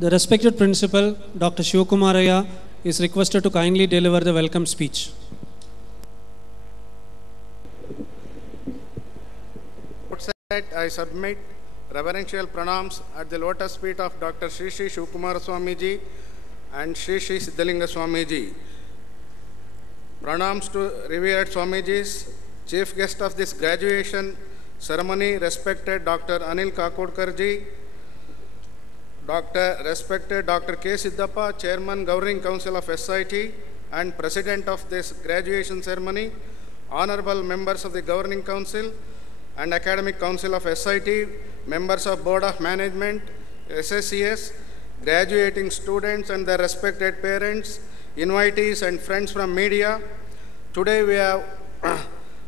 The respected principal, Dr. Shivakumaraya, is requested to kindly deliver the welcome speech. Outside, I submit reverential pranams at the lotus feet of Dr. Sri Sri Shivakumara Swamiji and Sri Sri Siddhalinga Swamiji. Pranams to revered Swamijis, chief guest of this graduation ceremony, respected Dr. Anil Kakodkarji, respected Dr. K. Siddhappa, Chairman, Governing Council of SIT and President of this graduation ceremony, honorable members of the Governing Council and Academic Council of SIT, members of Board of Management, SSCS, graduating students and their respected parents, invitees and friends from media. Today we have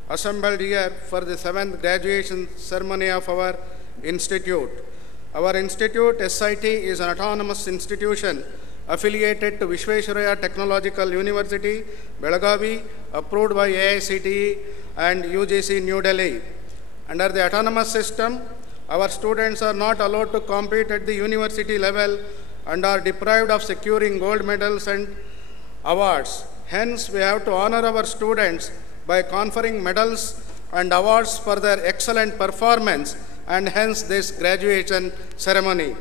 assembled here for the 7th graduation ceremony of our institute. Our institute, SIT, is an autonomous institution affiliated to Visvesvaraya Technological University, Belagavi, approved by AICTE and UGC New Delhi. Under the autonomous system, our students are not allowed to compete at the university level and are deprived of securing gold medals and awards. Hence, we have to honor our students by conferring medals and awards for their excellent performance, and hence this graduation ceremony.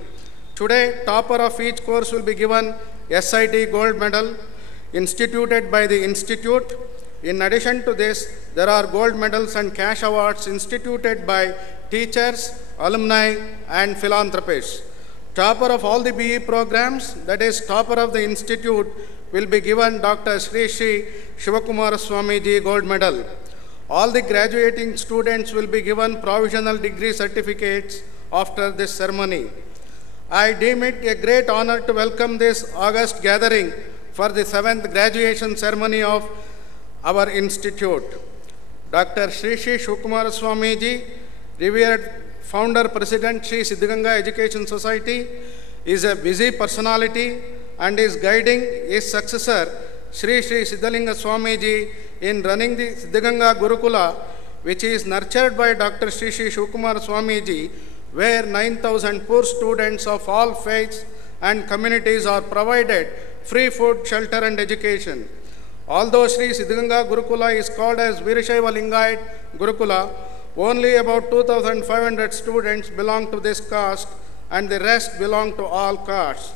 Today, topper of each course will be given SIT gold medal instituted by the institute. In addition to this, there are gold medals and cash awards instituted by teachers, alumni, and philanthropists. Topper of all the BE programs, that is topper of the institute, will be given Dr. Sri Sri Shivakumara Swamiji Gold Medal. All the graduating students will be given provisional degree certificates after this ceremony. I deem it a great honor to welcome this august gathering for the 7th graduation ceremony of our institute. Dr. Sri Sri Shivakumara Swamiji, revered founder president Sri Siddhaganga Education Society, is a busy personality and is guiding his successor Sri Sri Siddhalinga Swamiji in running the Siddhaganga Gurukula, which is nurtured by Dr. Sri Sri Shivakumara Swamiji, where 9,000 poor students of all faiths and communities are provided free food, shelter and education. Although Sri Siddhaganga Gurukula is called as Virashaiva Lingayat Gurukula, only about 2,500 students belong to this caste and the rest belong to all castes.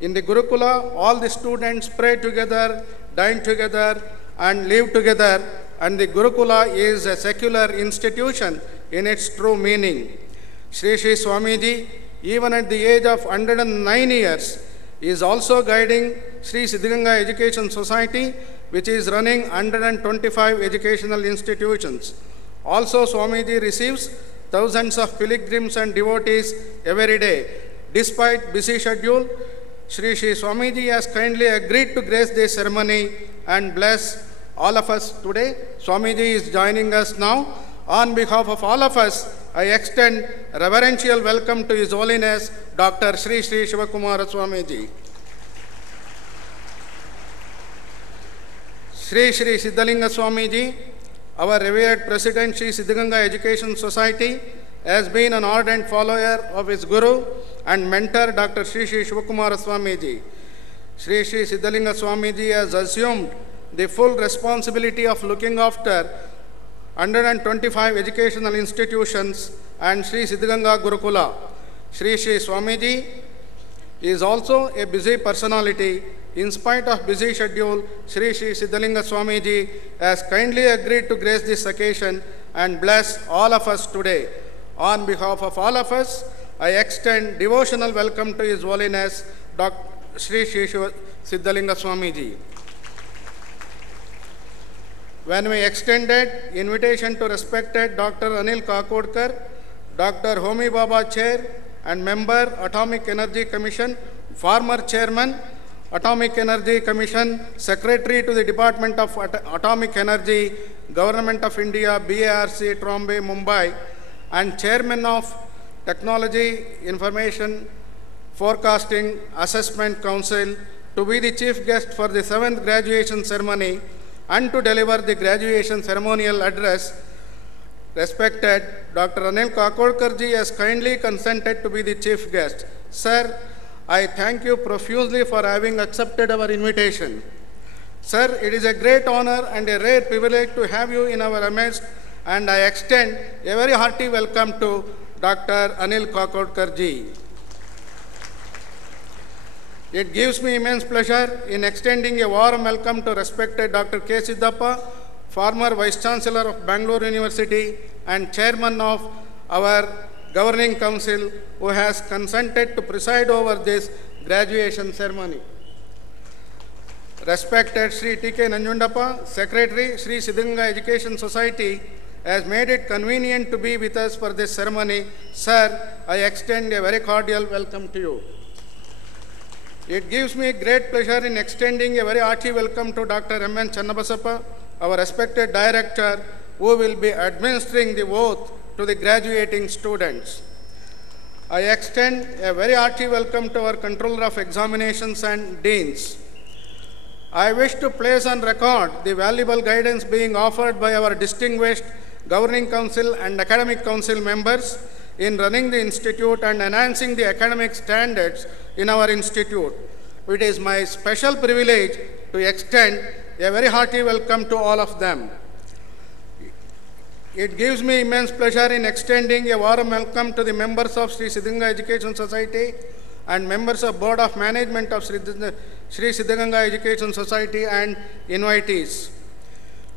In the Gurukula, all the students pray together, dine together, and live together, and the Gurukula is a secular institution in its true meaning. Sri Sri Swamiji, even at the age of 109 years, is also guiding Sri Siddhaganga Education Society, which is running 125 educational institutions. Also, Swamiji receives thousands of pilgrims and devotees every day. Despite busy schedule, Sri Sri Swamiji has kindly agreed to grace this ceremony and bless all of us today. Swamiji is joining us now. On behalf of all of us, I extend reverential welcome to His Holiness Dr. Sri Sri Shivakumara Swamiji. Sri Sri Siddhalinga Swamiji, our revered President Sri Siddhaganga Education Society, has been an ardent follower of his Guru and mentor Dr. Sri Sri Shivakumara Swamiji. Sri Sri Siddhalinga Swamiji has assumed the full responsibility of looking after 125 educational institutions and Sri Siddhaganga Gurukula. Sri Sri Swamiji is also a busy personality. In spite of busy schedule, Sri Sri Siddhalinga Swamiji has kindly agreed to grace this occasion and bless all of us today. On behalf of all of us, I extend devotional welcome to His Holiness Dr. Sri Sri Siddhalinga Swamiji. When we extended invitation to respected Dr. Anil Kakodkar, Dr. Homi Baba Chair and Member Atomic Energy Commission, former Chairman Atomic Energy Commission, Secretary to the Department of Atomic Energy, Government of India, BARC, Trombay, Mumbai, and Chairman of Technology, Information, Forecasting, Assessment Council, to be the chief guest for the 7th graduation ceremony and to deliver the graduation ceremonial address. Respected Dr. Anil Kakodkarji has kindly consented to be the chief guest. Sir, I thank you profusely for having accepted our invitation. Sir, it is a great honor and a rare privilege to have you in our midst, and I extend a very hearty welcome to Dr. Anil Kakodkar ji. It gives me immense pleasure in extending a warm welcome to respected Dr. K. Siddhappa, former Vice Chancellor of Bangalore University and Chairman of our Governing Council, who has consented to preside over this graduation ceremony. Respected Sri T.K. Nanjundappa, Secretary, Sri Siddhaganga Education Society, has made it convenient to be with us for this ceremony. Sir, I extend a very cordial welcome to you. It gives me great pleasure in extending a very hearty welcome to Dr. M.N. Channabasappa, our respected Director, who will be administering the oath to the graduating students. I extend a very hearty welcome to our Controller of Examinations and Deans. I wish to place on record the valuable guidance being offered by our distinguished Governing Council and Academic Council members in running the Institute and enhancing the academic standards in our Institute. It is my special privilege to extend a very hearty welcome to all of them. It gives me immense pleasure in extending a warm welcome to the members of Sri Siddhaganga Education Society and members of Board of Management of Sri Siddhaganga Education Society and invitees.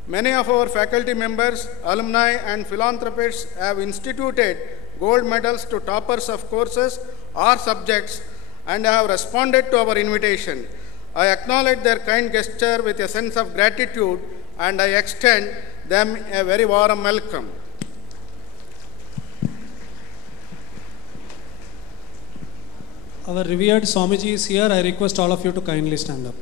Many of our faculty members, alumni and philanthropists have instituted gold medals to toppers of courses or subjects and have responded to our invitation. I acknowledge their kind gesture with a sense of gratitude, and I extend them a very warm welcome. Our revered Swamiji is here. I request all of you to kindly stand up.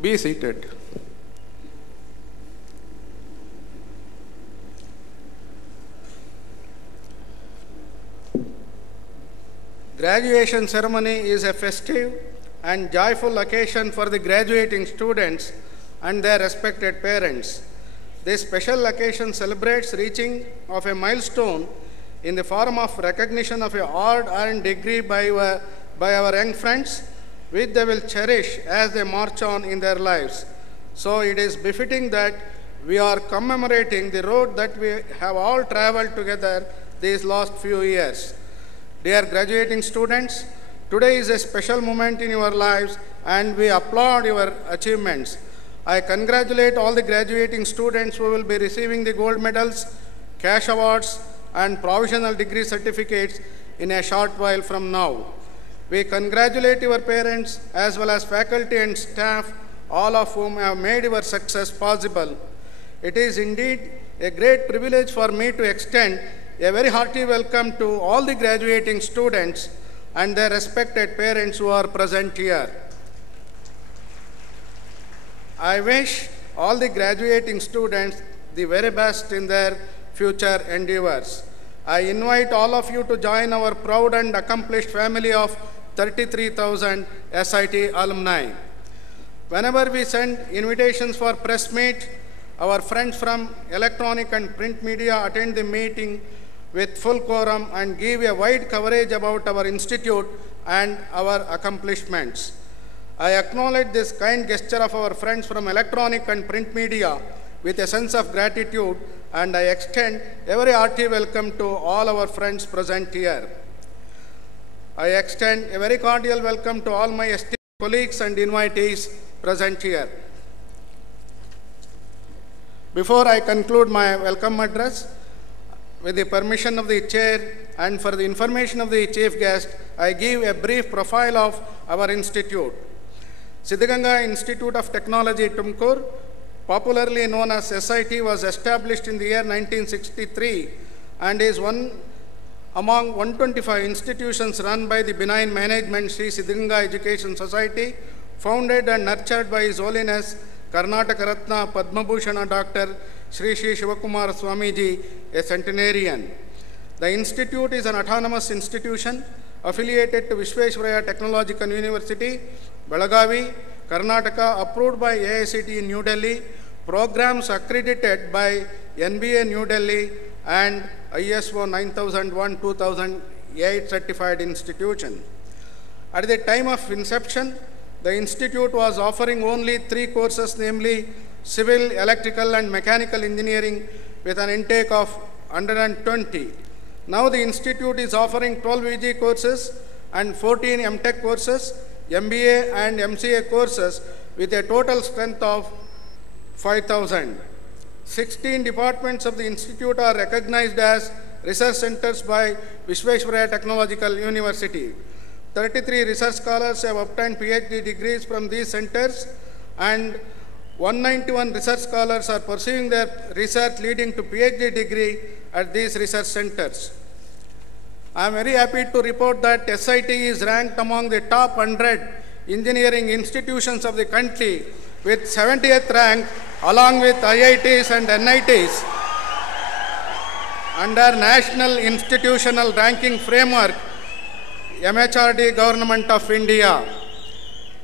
Be seated. Graduation ceremony is a festive and joyful occasion for the graduating students and their respected parents. This special occasion celebrates reaching of a milestone in the form of recognition of a hard-earned degree by our young friends, which they will cherish as they march on in their lives. So it is befitting that we are commemorating the road that we have all traveled together these last few years. Dear graduating students, today is a special moment in your lives and we applaud your achievements. I congratulate all the graduating students who will be receiving the gold medals, cash awards, and provisional degree certificates in a short while from now. We congratulate your parents as well as faculty and staff, all of whom have made your success possible. It is indeed a great privilege for me to extend a very hearty welcome to all the graduating students and their respected parents who are present here. I wish all the graduating students the very best in their future endeavors. I invite all of you to join our proud and accomplished family of 33,000 SIT alumni. Whenever we send invitations for press meet, our friends from electronic and print media attend the meeting with full quorum and give a wide coverage about our institute and our accomplishments. I acknowledge this kind gesture of our friends from electronic and print media with a sense of gratitude, and I extend a very hearty welcome to all our friends present here. I extend a very cordial welcome to all my esteemed colleagues and invitees present here. Before I conclude my welcome address, with the permission of the Chair and for the information of the Chief Guest, I give a brief profile of our institute. Siddhaganga Institute of Technology, Tumkur, popularly known as SIT, was established in the year 1963 and is one among 125 institutions run by the benign management Sri Siddhaganga Education Society, founded and nurtured by His Holiness Karnataka Ratna Padma Bhushana Dr. Sri Sri Shivakumar Swamiji, a centenarian. The institute is an autonomous institution affiliated to Visvesvaraya Technological University, Belagavi, Karnataka, approved by AICT in New Delhi, programs accredited by NBA New Delhi and ISO 9001-2008 certified institution. At the time of inception, the institute was offering only 3 courses, namely Civil, Electrical and Mechanical Engineering with an intake of 120. Now the institute is offering 12 VG courses and 14 MTech courses, MBA and MCA courses with a total strength of 5,000. 16 departments of the institute are recognized as research centers by Visvesvaraya Technological University. 33 research scholars have obtained PhD degrees from these centers, and 191 research scholars are pursuing their research leading to PhD degree at these research centers. I am very happy to report that SIT is ranked among the top 100 engineering institutions of the country with 70th rank along with IITs and NITs under National Institutional Ranking Framework, MHRD Government of India.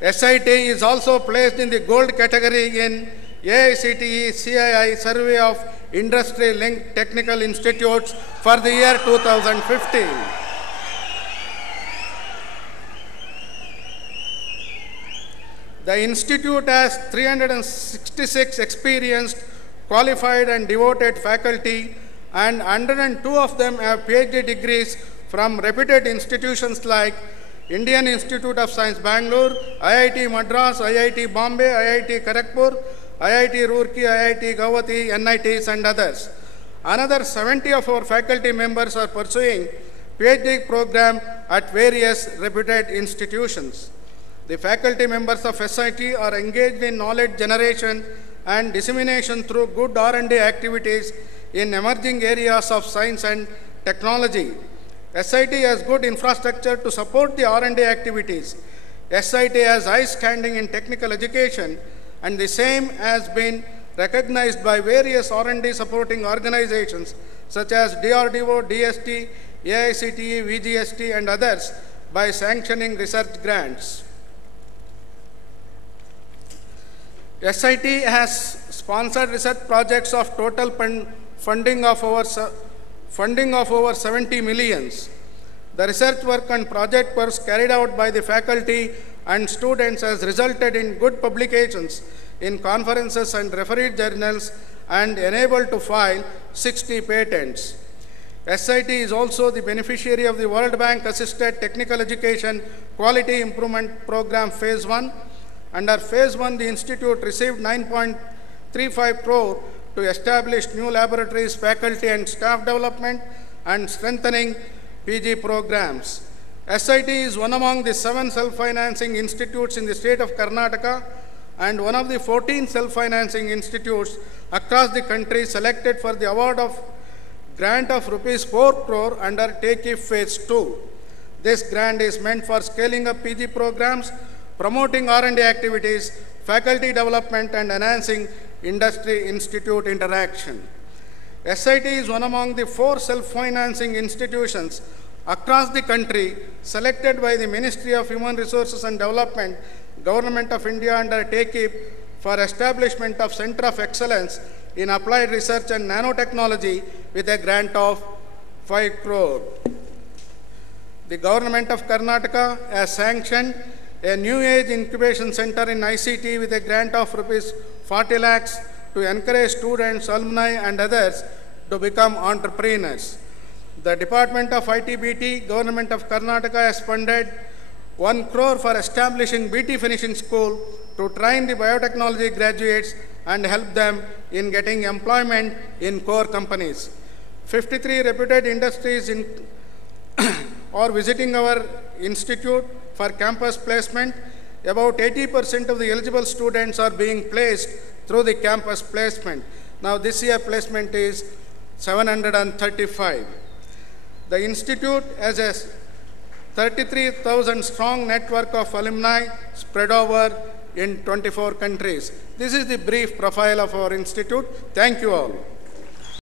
SIT is also placed in the gold category in AICTE CII Survey of Industry-Linked Technical Institutes for the year 2015. The institute has 366 experienced, qualified and devoted faculty, and 102 of them have PhD degrees from reputed institutions like Indian Institute of Science Bangalore, IIT Madras, IIT Bombay, IIT Kharagpur, IIT Roorkee, IIT Guwahati, NITs and others. Another 70 of our faculty members are pursuing PhD program at various reputed institutions. The faculty members of SIT are engaged in knowledge generation and dissemination through good R&D activities in emerging areas of science and technology. SIT has good infrastructure to support the R&D activities. SIT has high standing in technical education, and the same has been recognized by various R&D supporting organizations such as DRDO, DST, AICTE, VGST and others by sanctioning research grants. SIT has sponsored research projects of total funding of over 70 millions. The research work and project work carried out by the faculty and students has resulted in good publications in conferences and refereed journals and enabled to file 60 patents. SIT is also the beneficiary of the World Bank Assisted Technical Education Quality Improvement Program Phase 1. Under Phase 1, the institute received 9.35 crore to establish new laboratories, faculty and staff development and strengthening PG programs. SIT is one among the 7 self-financing institutes in the state of Karnataka and one of the 14 self-financing institutes across the country selected for the award of grant of rupees 4 crore under TAKIF Phase 2. This grant is meant for scaling up PG programs, promoting R&D activities, faculty development and enhancing industry-institute interaction. SIT is one among the 4 self-financing institutions across the country selected by the Ministry of Human Resources and Development, Government of India under TAKIP for establishment of Center of Excellence in Applied Research and Nanotechnology with a grant of 5 crore. The Government of Karnataka has sanctioned a new age incubation center in ICT with a grant of rupees 40 lakhs to encourage students, alumni and others to become entrepreneurs. The Department of IT/BT, Government of Karnataka has funded 1 crore for establishing BT finishing school to train the biotechnology graduates and help them in getting employment in core companies. 53 reputed industries are visiting our institute for campus placement. About 80% of the eligible students are being placed through the campus placement. Now this year placement is 735. The institute has a 33,000 strong network of alumni spread over in 24 countries. This is the brief profile of our institute. Thank you all.